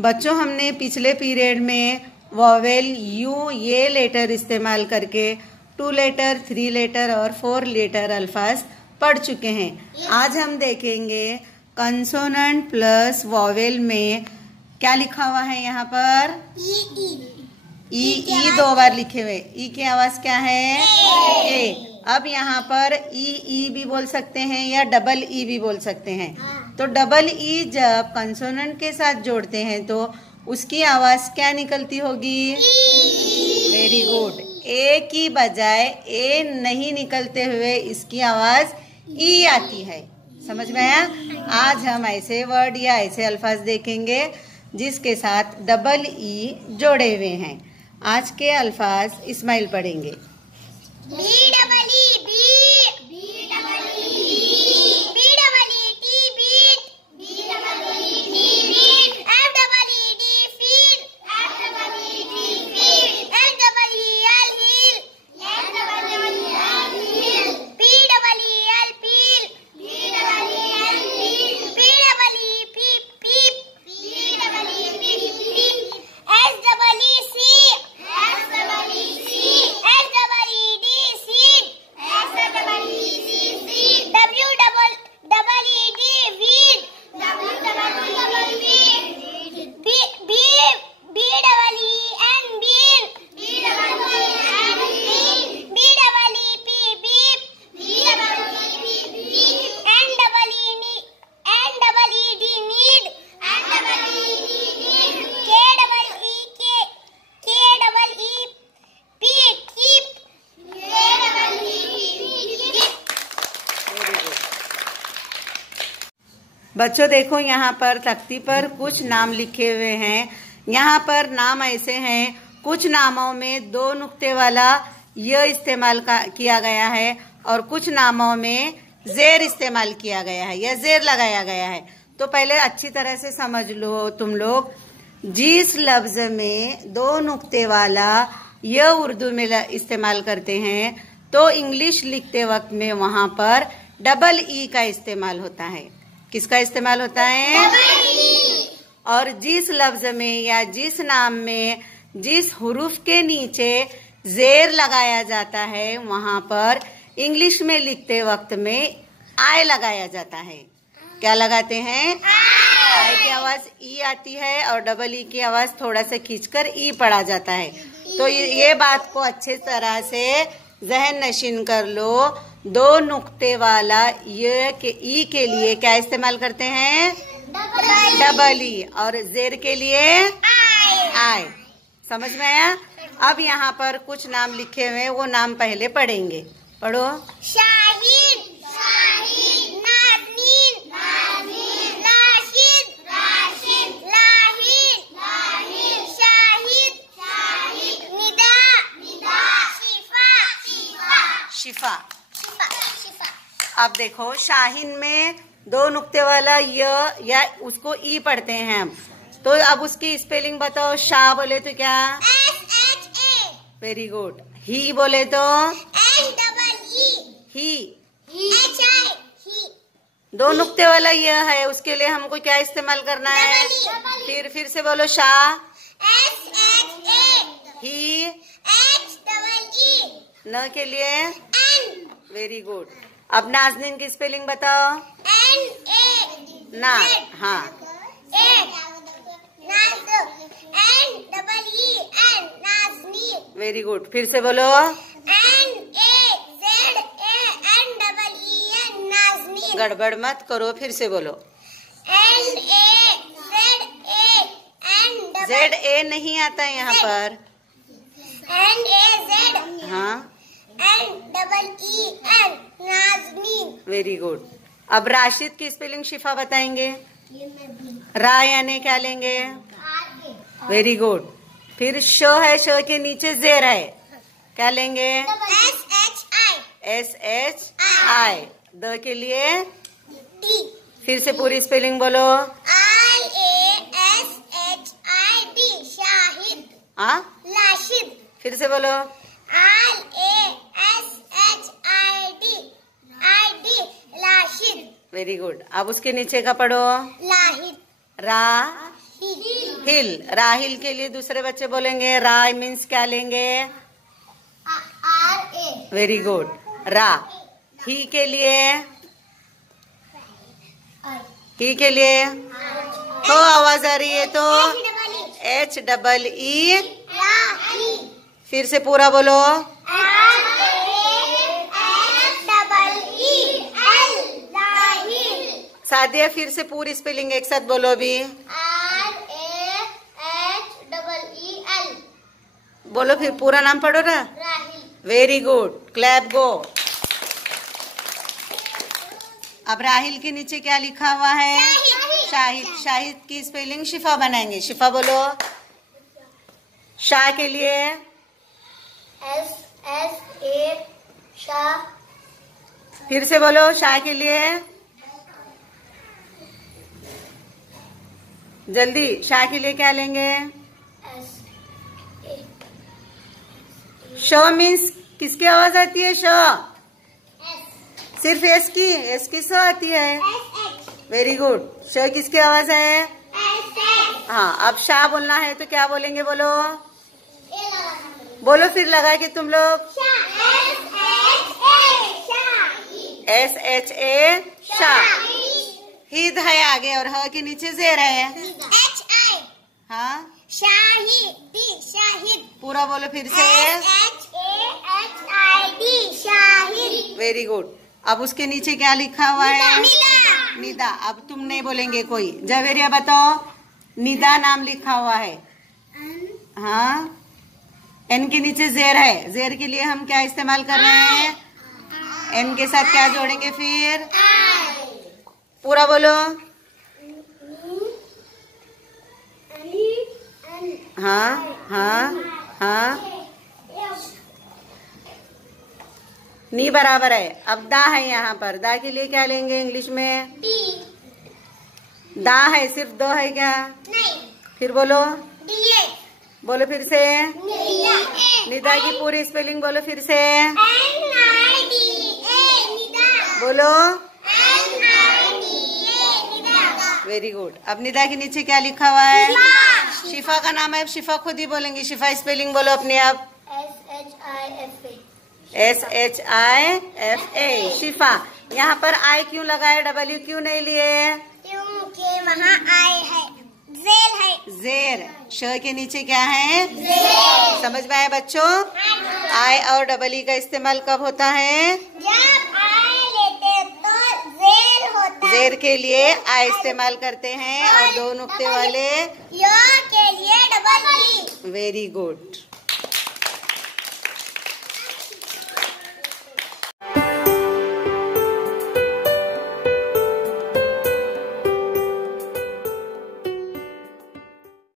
बच्चों, हमने पिछले पीरियड में वॉवेल यू ये लेटर इस्तेमाल करके 2 लेटर, 3 लेटर और 4 लेटर अल्फाज पढ़ चुके हैं। आज हम देखेंगे कंसोनेंट प्लस वॉवेल में क्या लिखा हुआ है। यहाँ पर ई 2 बार लिखे हुए। ई की आवाज क्या है? ए। अब यहाँ पर ई भी बोल सकते हैं या डबल ई भी बोल सकते हैं। तो डबल ई जब कंसोनेंट के साथ जोड़ते हैं तो उसकी आवाज क्या निकलती होगी? Very good. ए की बजाय ए नहीं निकलते हुए इसकी आवाज ई आती है। समझ में आया? आज हम ऐसे वर्ड या ऐसे अल्फाज देखेंगे जिसके साथ डबल ई जोड़े हुए हैं। आज के अल्फाज इस्माइल पढ़ेंगे। बच्चों देखो, यहाँ पर तख्ती पर कुछ नाम लिखे हुए हैं। यहाँ पर नाम ऐसे हैं, कुछ नामों में 2 नुक्ते वाला य इस्तेमाल किया गया है और कुछ नामों में जेर इस्तेमाल किया गया है या जेर लगाया गया है। तो पहले अच्छी तरह से समझ लो तुम लोग। जिस लफ्ज में 2 नुक्ते वाला य उर्दू में इस्तेमाल करते हैं तो इंग्लिश लिखते वक्त में वहां पर डबल ई का इस्तेमाल होता है। किसका इस्तेमाल होता है? और जिस लफ्ज में या जिस नाम में जिस हुरूफ के नीचे जेर लगाया जाता है वहां पर इंग्लिश में लिखते वक्त में आय लगाया जाता है। क्या लगाते हैं? आय की आवाज ई आती है और डबल ई की आवाज थोड़ा सा खींचकर ई पढ़ा जाता है। तो ये बात को अच्छे तरह से जहन नशीन कर लो। 2 नुक्ते वाला ये के ई के लिए क्या इस्तेमाल करते हैं? Double E. और जेर के लिए आय। समझ में आया? अब यहाँ पर कुछ नाम लिखे हुए, वो नाम पहले पढ़ेंगे। पढ़ो। शाहिद, नाज़नीन, राशिद, लाहिद, शाहिद, निदा, शिफा। अब देखो, शाहीन में 2 नुक्ते वाला य या उसको ई पढ़ते हैं हम। तो अब उसकी स्पेलिंग बताओ। शाह बोले तो क्या? SHA। Very good. ही बोले तो SEE। ही। HI। 2 नुक्ते वाला यह है, उसके लिए हमको क्या इस्तेमाल करना है? फिर से बोलो। शाह, SHA। ही, HEE। न के लिए N। Very good. अब नाज़नीन की स्पेलिंग बताओ। NA। ना, हाँ। नाज़नीन। Very good. फिर से बोलो। NAZANEEN। नाज़नीन। गड़बड़ मत करो, फिर से बोलो। NAZAN। ZA नहीं आता है यहाँ पर। NAZAN। हाँ, NEEN। नाज़नीन। Very good. अब राशिद की स्पेलिंग शिफा बताएंगे। रा यानी क्या लेंगे? Very good. फिर शो है, शो के नीचे जेर है, क्या लेंगे? SHI। द के लिए D। फिर से पूरी स्पेलिंग बोलो। LASHID। शाहिद। हाँ, लाशिद। फिर से बोलो। लाशिद। Very good. अब उसके नीचे का पढ़ो। लाहिद। रा, हिल। राहिल के लिए दूसरे बच्चे बोलेंगे राय मीन्स क्या लेंगे? RA। वेरी गुड, रा। ही के लिए, ही के लिए तो आवाज आ रही है तो HEE। फिर से पूरा बोलो। सादिया फिर से पूरी स्पेलिंग एक साथ बोलो अभी। RAHEEL। बोलो फिर पूरा नाम पढ़ो ना। वेरी गुड, क्लैप गो। अब राहिल के नीचे क्या लिखा हुआ है? शाहिद। शाहिद की स्पेलिंग शिफा बनाएंगे। शिफा बोलो। शाह के लिए SHA शाह। फिर से बोलो शाह के लिए जल्दी। शाह के लिए क्या लेंगे? श मीन्स किसकी आवाज आती है? श। सिर्फ एस की स आती है। Very good. श किसकी आवाज है? हाँ, अब शाह बोलना है तो क्या बोलेंगे? बोलो बोलो फिर लगा के तुम लोग। SHA शाह। हिद है आगे और ह के नीचे जेर है। HI हाँ, शाहिद। शाहिद। पूरा बोलो फिर से। SHAHID शाहिद। Very good. अब उसके नीचे क्या लिखा हुआ है? निदा। निदा। अब तुम नहीं बोलेंगे कोई। जवेरिया बताओ। निदा नाम लिखा हुआ है। हाँ, एन के नीचे जेर है। जेर के लिए हम क्या इस्तेमाल कर रहे हैं? एन के साथ क्या जोड़ेंगे फिर? पूरा बोलो। हाँ हाँ हाँ, नी बराबर है। अब दा है यहाँ पर। दा के लिए क्या लेंगे इंग्लिश में? दा है, सिर्फ दो है क्या? नहीं। फिर बोलो। DA। बोलो फिर से। निदा। निदा की पूरी स्पेलिंग बोलो फिर से। NIDA निदा। बोलो। NIDA निदा। Very good. अब निदा के नीचे क्या लिखा हुआ है? शिफा। शिफा का नाम है। शिफा खुद ही बोलेंगी। शिफा स्पेलिंग बोलो अपने आप। SHIFA शिफा। यहाँ पर आई क्यों लगाए? W क्यों नहीं लिए? क्योंकि वहाँ आई है, जेल है। जेर। श के नीचे क्या है? जेल। समझ में आया बच्चों? आई और डबल का इस्तेमाल कब होता है? जब आई लेते तो जेल होता है। जेर के लिए आई इस्तेमाल करते हैं और दो नुक्ते वाले यो के लिए डबल ई। Very good.